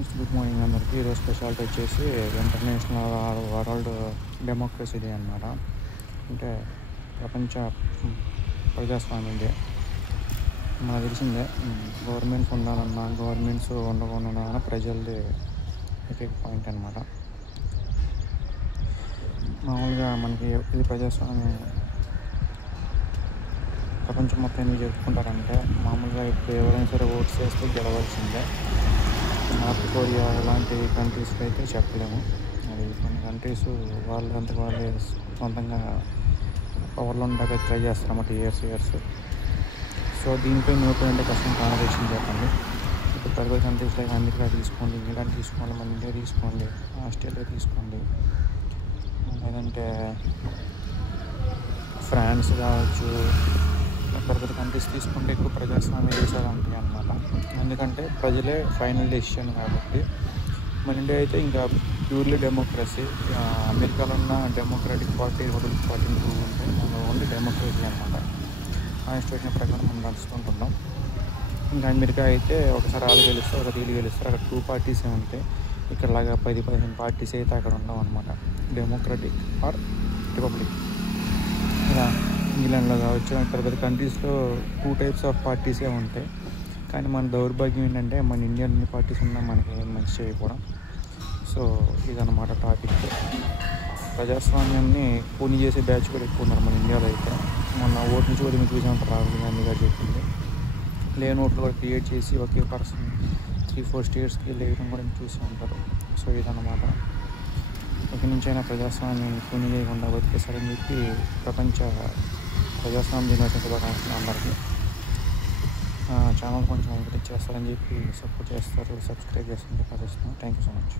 Friends, good morning అందరికీ. ఈరోజు speciality వచ్చేసి ఇంటర్నేషనల్ వరల్డ్ డెమోక్రసీ డే అనమాట. అంటే ప్రపంచ ప్రజాస్వామ్య డే. మనకు తెలిసిందే, గవర్నమెంట్స్ ఉండాలన్నా గవర్నమెంట్స్ ఉండకుండా ప్రజలది ఏకైక పాయింట్ అనమాట. మామూలుగా మనకి ఇది ప్రజాస్వామ్యం ప్రపంచం మొత్తం ఎందుకు జరుపుకుంటారంటే, మామూలుగా ఇప్పుడు ఎవరైనా సరే ఓట్స్ వేస్తే గెలవాల్సిందే. నార్త్ కొరియా ఇలాంటి కంట్రీస్లో అయితే చెప్పలేము. అది కొన్ని కంట్రీస్ వాళ్ళంతకు వాళ్ళే సొంతంగా పవర్లో ఉండగా ట్రై చేస్తారన్నమాట ఇయర్స్. సో దీనిపై నోటు అంటే కష్టం. కాంపిటీషన్ చెప్పండి. ఇప్పుడు పెద్ద కంట్రీస్ లైక్ అమెరికా తీసుకోండి, ఇంగ్లాండ్ తీసుకోండి, మన ఇండియా తీసుకోండి, ఆస్ట్రేలియా తీసుకోండి, లేదంటే ఫ్రాన్స్ కావచ్చు, పెద్ద కంట్రీస్ తీసుకుంటే ఎక్కువ ప్రజాస్వామ్య దేశాలు ఉంటాయి అన్నమాట. ఎందుకంటే ప్రజలే ఫైనల్ డెసిషన్ కాబట్టి. మన ఇండియా అయితే ఇంకా ప్యూర్లీ డెమోక్రసీ. అమెరికాలో ఉన్న democratic party, republic party two ఉంటాయి. మన ఓన్లీ డెమోక్రసీ అనమాట. కాన్స్టిట్యూషన్ ప్రకారం మనం నడుచుకుంటున్నాం. ఇంకా అమెరికా అయితే ఒకసారి వాళ్ళు గెలుస్తారు, ఒకసారి వీళ్ళు గెలుస్తారు. అక్కడ 2 పార్టీసే ఉంటాయి. ఇక్కడలాగా 10-15 పార్టీస్ అయితే అక్కడ ఉండవు అనమాట. Democratic or republic. ఇలా ఇంగ్లాండ్లో కావచ్చు, పెద్ద కంట్రీస్లో 2 టైప్స్ ఆఫ్ పార్టీసే ఉంటాయి. కానీ మన దౌర్భాగ్యం ఏంటంటే, మన ఇండియన్ ఎన్ని పార్టీస్ ఉన్నా మనకి ఏం మంచి చేయకపోవడం. సో ఇదన్నమాట టాపిక్. ప్రజాస్వామ్యాన్ని కూని చేసే బ్యాచ్ కూడా ఎక్కువ ఉన్నారు మన ఇండియాలో అయితే. మొన్న ఓటు నుంచి కూడా మీకు చూసాం, రాహుల్ గాంధీ గారు చెప్పింది. లేని ఓట్లు కూడా క్రియేట్ చేసి ఒకే పర్సన్ 3-4 స్టేట్స్కి లేయడం కూడా మీరు చూసి ఉంటారు. సో ఇదన్నమాట. ఇక నుంచైనా ప్రజాస్వామ్యం కూని చేయకుండా బతికేస్తారని చెప్పి ప్రపంచ ప్రజాస్వామ్య దినోత్సవ శుభాకాంక్షలు అందరికీ. ఛానల్ కొంచెం ఎంకరేజ్ చేస్తారని చెప్పి సపోర్ట్ చేస్తారు, సబ్స్క్రైబ్ చేస్తారని చెప్పి ఆశిస్తున్నాను. Thank you so much.